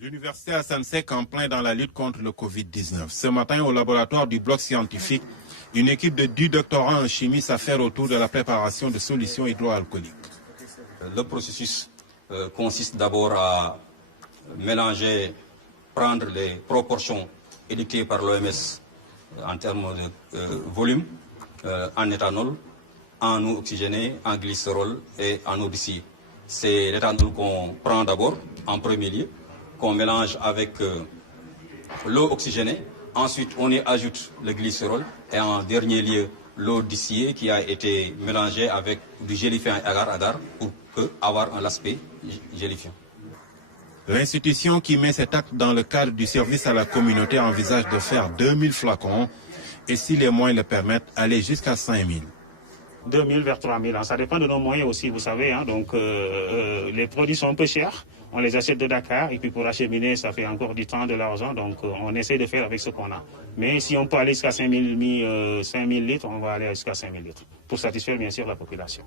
L'université Assane Seck en plein dans la lutte contre le Covid-19. Ce matin, au laboratoire du bloc scientifique, une équipe de 10 doctorants en chimie s'affaire autour de la préparation de solutions hydroalcooliques. Le processus consiste d'abord à mélanger, prendre les proportions édictées par l'OMS en termes de volume, en éthanol, en eau oxygénée, en glycérol et en eau distillée. C'est l'éthanol qu'on prend d'abord en premier lieu, qu'on mélange avec l'eau oxygénée. Ensuite, on y ajoute le glycérol et en dernier lieu, l'eau distillée qui a été mélangée avec du gélifiant agar-agar pour avoir un aspect gélifiant. L'institution qui met cet acte dans le cadre du service à la communauté envisage de faire 2000 flacons et si les moyens le permettent, aller jusqu'à 5000. 2000 vers 3000, ça dépend de nos moyens aussi, vous savez. Donc les produits sont un peu chers, on les achète de Dakar et puis pour acheminer, ça fait encore du temps, de l'argent. Donc on essaie de faire avec ce qu'on a. Mais si on peut aller jusqu'à 5000 litres, on va aller jusqu'à 5000 litres pour satisfaire bien sûr la population.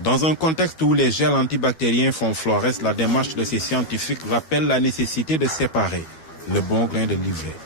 Dans un contexte où les gels antibactériens font florès, la démarche de ces scientifiques rappelle la nécessité de séparer le bon grain de l'ivraie.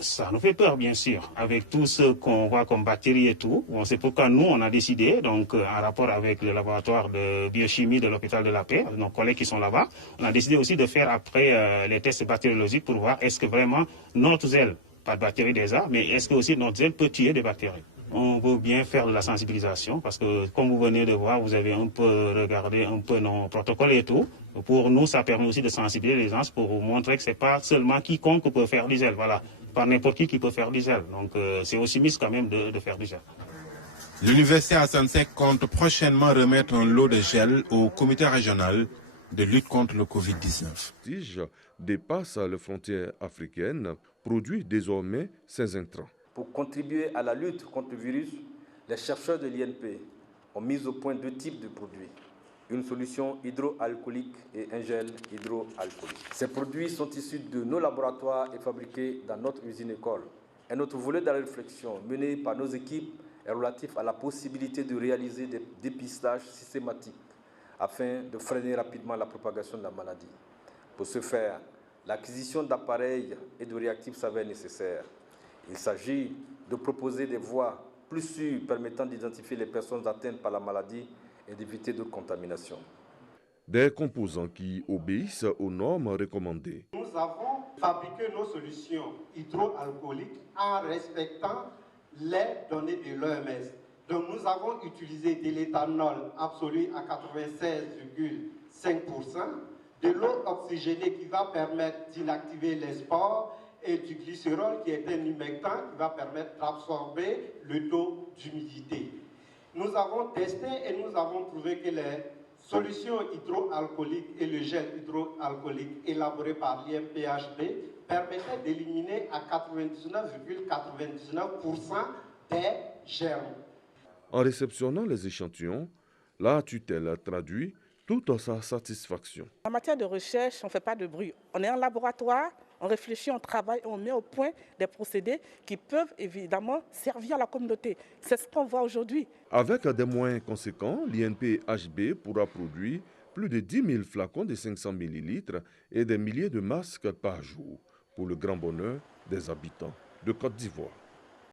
Ça nous fait peur, bien sûr, avec tout ce qu'on voit comme bactéries et tout. Bon, c'est pourquoi nous, on a décidé, donc en rapport avec le laboratoire de biochimie de l'hôpital de la Paix, nos collègues qui sont là-bas, on a décidé aussi de faire après les tests bactériologiques pour voir est-ce que vraiment notre gel, pas de bactéries déjà, mais est-ce que aussi notre gel peut tuer des bactéries. On veut bien faire de la sensibilisation parce que, comme vous venez de voir, vous avez un peu regardé un peu nos protocoles et tout. Pour nous, ça permet aussi de sensibiliser les gens pour vous montrer que ce n'est pas seulement quiconque peut faire du gel. Voilà, pas n'importe qui peut faire du gel. Donc, c'est aussi mis quand même de faire du gel. L'université Assane Seck compte prochainement remettre un lot de gel au comité régional de lutte contre le Covid-19. Tige dépasse les frontières africaines, produit désormais ses intrants. Pour contribuer à la lutte contre le virus, les chercheurs de l'INP ont mis au point 2 types de produits. Une solution hydroalcoolique et un gel hydroalcoolique. Ces produits sont issus de nos laboratoires et fabriqués dans notre usine-école. Un autre volet de la réflexion menée par nos équipes est relatif à la possibilité de réaliser des dépistages systématiques afin de freiner rapidement la propagation de la maladie. Pour ce faire, l'acquisition d'appareils et de réactifs s'avère nécessaire. Il s'agit de proposer des voies plus sûres permettant d'identifier les personnes atteintes par la maladie et d'éviter d'autres contaminations. Des composants qui obéissent aux normes recommandées. Nous avons fabriqué nos solutions hydroalcooliques en respectant les données de l'OMS. Donc nous avons utilisé de l'éthanol absolu à 96,5%, de l'eau oxygénée qui va permettre d'inactiver les spores et du glycérol qui est un humectant qui va permettre d'absorber le taux d'humidité. Nous avons testé et nous avons trouvé que les solutions hydroalcooliques et le gel hydroalcoolique élaboré par l'INPHB permettaient d'éliminer à 99,99% des germes. En réceptionnant les échantillons, la tutelle traduit toute sa satisfaction. En matière de recherche, on ne fait pas de bruit. On est en laboratoire, on réfléchit, on travaille, on met au point des procédés qui peuvent évidemment servir à la communauté. C'est ce qu'on voit aujourd'hui. Avec des moyens conséquents, l'INPHB pourra produire plus de 10 000 flacons de 500 ml et des milliers de masques par jour, pour le grand bonheur des habitants de Côte d'Ivoire.